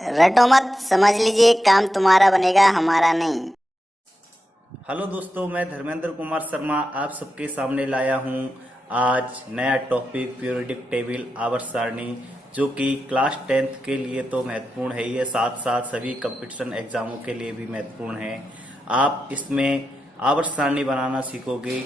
रटो मत, समझ लीजिए काम तुम्हारा बनेगा, हमारा नहीं। हेलो दोस्तों, मैं धर्मेंद्र कुमार शर्मा आप सबके सामने लाया हूं आज नया टॉपिक पीरियोडिक टेबल आवर्त सारणी, जो कि क्लास 10th के लिए तो महत्वपूर्ण है। ये साथ साथ सभी कंपटीशन एग्जामों के लिए भी महत्वपूर्ण है। आप इसमें आवर्त सारणी बनाना सीखोगे।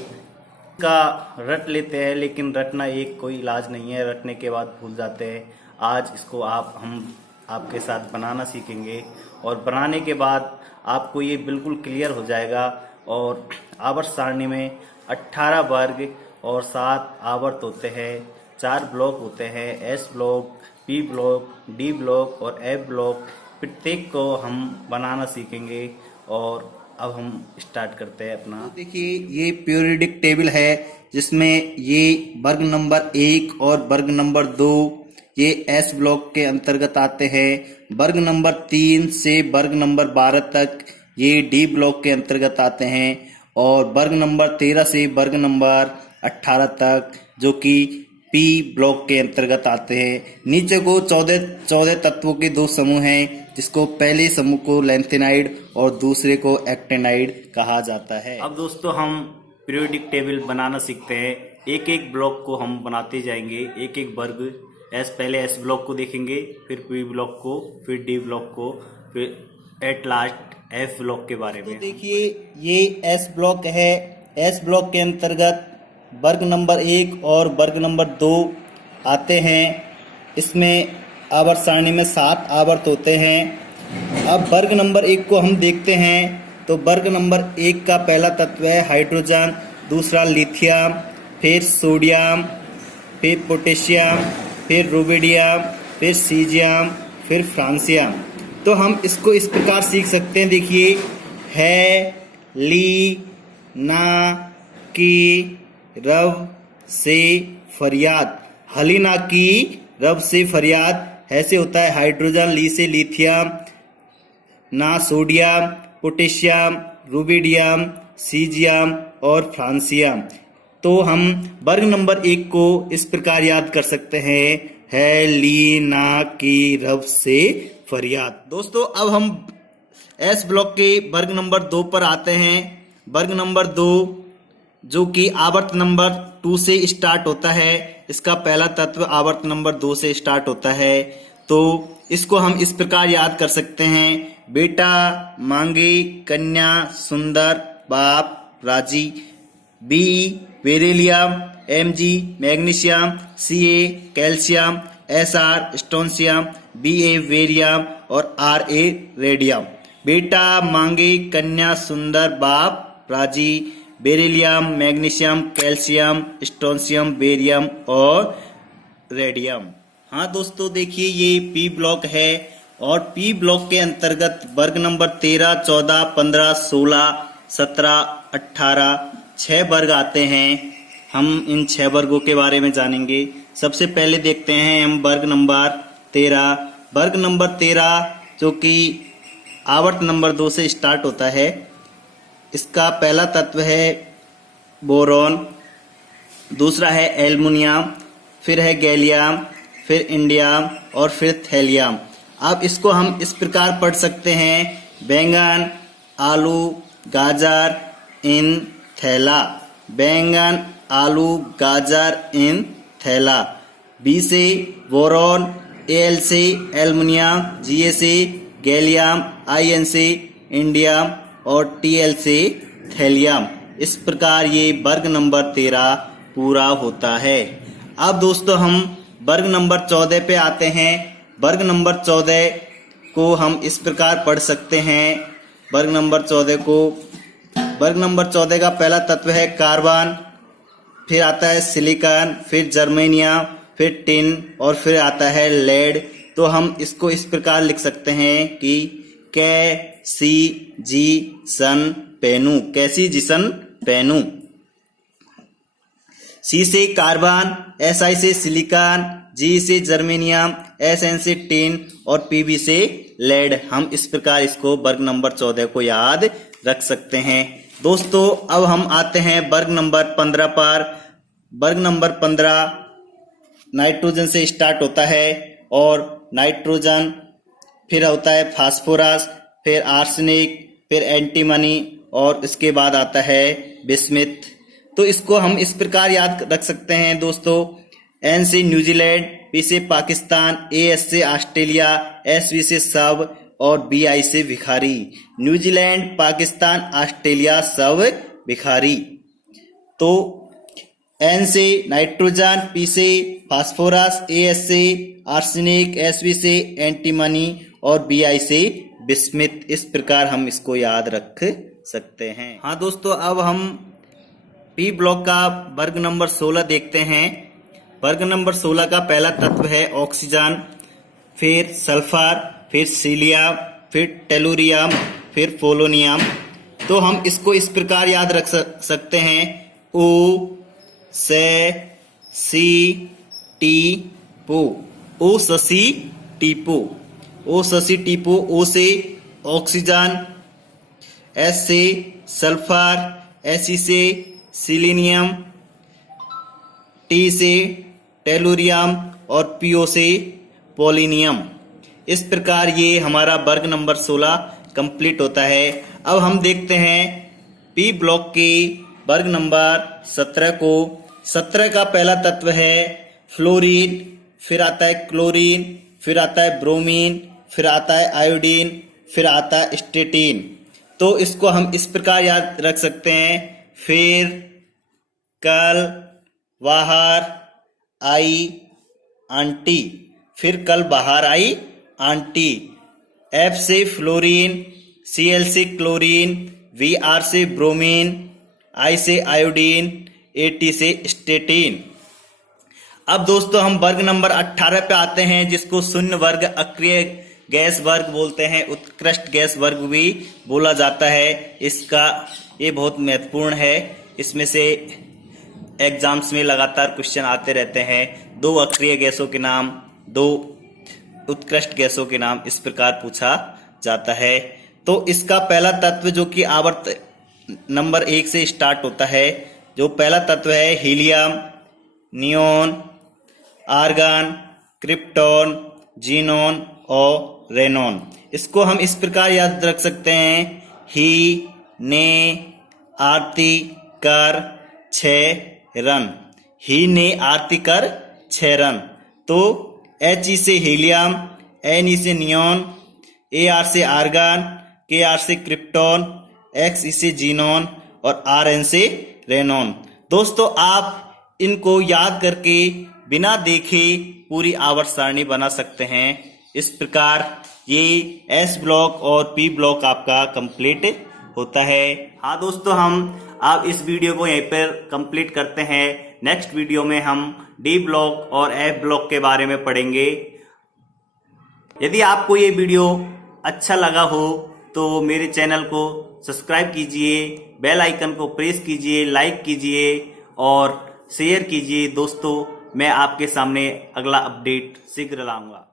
का रट लेते हैं, लेकिन रटना एक कोई इलाज नहीं है, रटने के बाद भूल जाते हैं। आज इसको हम आपके साथ बनाना सीखेंगे और बनाने के बाद आपको ये बिल्कुल क्लियर हो जाएगा। और आवर्त सारणी में 18 वर्ग और 7 आवर्त होते हैं, 4 ब्लॉक होते हैं, S block, P block, D block और एफ ब्लॉक। प्रत्येक को हम बनाना सीखेंगे और अब हम स्टार्ट करते हैं अपना। तो देखिए, ये पीरियोडिक टेबल है जिसमें ये वर्ग नंबर 1 और वर्ग नंबर 2 ये एस ब्लॉक के अंतर्गत आते हैं। वर्ग नंबर 3 से वर्ग नंबर 12 तक ये डी ब्लॉक के अंतर्गत आते हैं और वर्ग नंबर 13 से वर्ग नंबर 18 तक जो कि पी ब्लॉक के अंतर्गत आते हैं। नीचे को 14 तत्वों के 2 समूह हैं, जिसको पहले समूह को लेंथेनाइड और दूसरे को एक्टेनाइड कहा जाता है। अब दोस्तों हम पीरियोडिक टेबल बनाना सीखते हैं। एक एक ब्लॉक को हम बनाते जाएंगे, एक एक वर्ग। पहले एस ब्लॉक को देखेंगे, फिर पी ब्लॉक को, फिर डी ब्लॉक को, फिर एट लास्ट एफ ब्लॉक के बारे में। तो देखिए, ये एस ब्लॉक है। एस ब्लॉक के अंतर्गत वर्ग नंबर 1 और वर्ग नंबर 2 आते हैं। इसमें आवर्त सारणी में 7 आवर्त होते हैं। अब वर्ग नंबर 1 को हम देखते हैं तो वर्ग नंबर 1 का पहला तत्व है हाइड्रोजन, दूसरा लिथियम, फिर सोडियम, फिर पोटेशियम, फिर रुबिडियम, फिर सीजियम, फिर फ्रांसियम। तो हम इसको इस प्रकार सीख सकते हैं। देखिए, है, ली, ना, की, रव से फरियाद। हलीना की रव से फरियाद ऐसे होता है हाइड्रोजन, ली से लिथियम, ना सोडियम, पोटेशियम, रुबिडियम, सीजियम और फ्रांसियम। तो हम वर्ग नंबर 1 को इस प्रकार याद कर सकते हैं, है, ली, ना, की, रव से फरियाद। दोस्तों, अब हम एस ब्लॉक के वर्ग नंबर 2 पर आते हैं। वर्ग नंबर 2 जो कि आवर्त नंबर 2 से स्टार्ट होता है। इसका पहला तत्व आवर्त नंबर 2 से स्टार्ट होता है। तो इसको हम इस प्रकार याद कर सकते हैं, बेटा मांगे कन्या सुंदर बाप राजी। B beryllium, Mg magnesium, Ca calcium, Sr strontium, Ba barium और Ra रेडियम। बेटा मांगे कन्या सुंदर बाप राजी, beryllium, magnesium, calcium, strontium, barium और रेडियम। हाँ दोस्तों, देखिए ये पी ब्लॉक है और पी ब्लॉक के अंतर्गत वर्ग नंबर 13, 14, 15, 16, 17, 18 6 वर्ग आते हैं। हम इन 6 वर्गों के बारे में जानेंगे। सबसे पहले देखते हैं हम वर्ग नंबर 13। वर्ग नंबर 13 जो कि आवर्त नंबर 2 से स्टार्ट होता है। इसका पहला तत्व है बोरॉन, दूसरा है एल्युमिनियम, फिर है गैलियम, फिर इंडियम और फिर थैलियम। अब इसको हम इस प्रकार पढ़ सकते हैं, बैंगन, आलू, गाजर इन थैला। बैंगन, आलू, गाजर इन थैला। बी से बोरॉन, एल से एल्युमिनियम, जी से गैलियम, आईएन से इंडियम और टीएल से थैलियम। इस प्रकार ये वर्ग नंबर 13 पूरा होता है। अब दोस्तों हम वर्ग नंबर 14 पे आते हैं। वर्ग नंबर 14 को हम इस प्रकार पढ़ सकते हैं। वर्ग नंबर 14 का पहला तत्व है कार्बन, फिर आता है सिलिकॉन, फिर जर्मेनियम, फिर टिन और फिर आता है लेड। तो हम इसको इस प्रकार लिख सकते हैं कि कैसी जी सन पेनु, कैसी जिसन पेनु। सी से कार्बन, एस आई से सिलिकॉन, जी से जर्मेनियम, एस एन से टिन और पीबी से लेड। हम इस प्रकार इसको वर्ग नंबर 14 को याद रख सकते हैं। दोस्तों, अब हम आते हैं वर्ग नंबर 15 पर। वर्ग नंबर 15 नाइट्रोजन से स्टार्ट होता है और नाइट्रोजन फिर होता है फास्फोरस, फिर आर्सेनिक, फिर एंटीमनी और इसके बाद आता है बिस्मिथ। तो इसको हम इस प्रकार याद रख सकते हैं दोस्तों, एन से न्यूजीलैंड, पी से पाकिस्तान, ए एस से ऑस्ट्रेलिया, एस वी से सब और बी आई से भिखारी। न्यूजीलैंड, पाकिस्तान, ऑस्ट्रेलिया, सब भिखारी। तो एन से नाइट्रोजन, पी से फास्फोरस, ए एस से आर्सेनिक, एस वी से एंटीमनी और बी आई से बिस्मिथ। इस प्रकार हम इसको याद रख सकते हैं। हाँ दोस्तों, अब हम पी ब्लॉक का वर्ग नंबर 16 देखते हैं। वर्ग नंबर 16 का पहला तत्व है ऑक्सीजन, फिर सल्फर, फिर सीलियम, फिर टेलुरियम, फिर पोलोनियम। तो हम इसको इस प्रकार याद रख सकते हैं, ओ से सी टी पो, ओ ससी टीपो, ओ ससी टीपो। ओ से ऑक्सीजन, एस से सल्फर, एस से सिलीनियम, टी से टेलुरियम और पीओ से पोलिनियम। इस प्रकार ये हमारा वर्ग नंबर 16 कंप्लीट होता है। अब हम देखते हैं पी ब्लॉक के वर्ग नंबर 17 को। 17 का पहला तत्व है फ्लोरीन, फिर आता है क्लोरीन, फिर आता है ब्रोमीन, फिर आता है आयोडीन, फिर आता है स्टेटिन। तो इसको हम इस प्रकार याद रख सकते हैं, फिर कल बाहर आई आंटी, फिर कल बाहर आई आंटी। एफ से फ्लोरीन, सी एल से क्लोरीन, वी आर से ब्रोमीन, आई से आयोडीन, ए टी से स्टेटिन। अब दोस्तों हम वर्ग नंबर 18 पे आते हैं, जिसको शून्य वर्ग अक्रिय गैस वर्ग बोलते हैं, उत्कृष्ट गैस वर्ग भी बोला जाता है। इसका ये बहुत महत्वपूर्ण है, इसमें से एग्जाम्स में लगातार क्वेश्चन आते रहते हैं। 2 अक्रिय गैसों के नाम, 2 उत्कृष्ट गैसों के नाम इस प्रकार पूछा जाता है। तो इसका पहला तत्व जो कि आवर्त नंबर 1 से स्टार्ट होता है, जो पहला तत्व है helium, neon, argon, krypton, xenon और रेनॉन। इसको हम इस प्रकार याद रख सकते हैं, ही ने आरती कर 6 रन, ही ने आरती कर 6 रन। तो एच ई से हीलियम, एन ई से नियोन, ए आर से आर्गन, के आर से क्रिप्टॉन, एक्स ई से जीनोन और आर एन से रेनॉन। दोस्तों आप इनको याद करके बिना देखे पूरी आवर्त सारणी बना सकते हैं। इस प्रकार ये एस ब्लॉक और पी ब्लॉक आपका कंप्लीट होता है। हाँ दोस्तों, हम अब इस वीडियो को यहीं पर कंप्लीट करते हैं। नेक्स्ट वीडियो में हम डी ब्लॉक और एफ ब्लॉक के बारे में पढ़ेंगे। यदि आपको ये वीडियो अच्छा लगा हो तो मेरे चैनल को सब्सक्राइब कीजिए, बेल आइकन को प्रेस कीजिए, लाइक कीजिए और शेयर कीजिए। दोस्तों मैं आपके सामने अगला अपडेट शीघ्र लाऊंगा।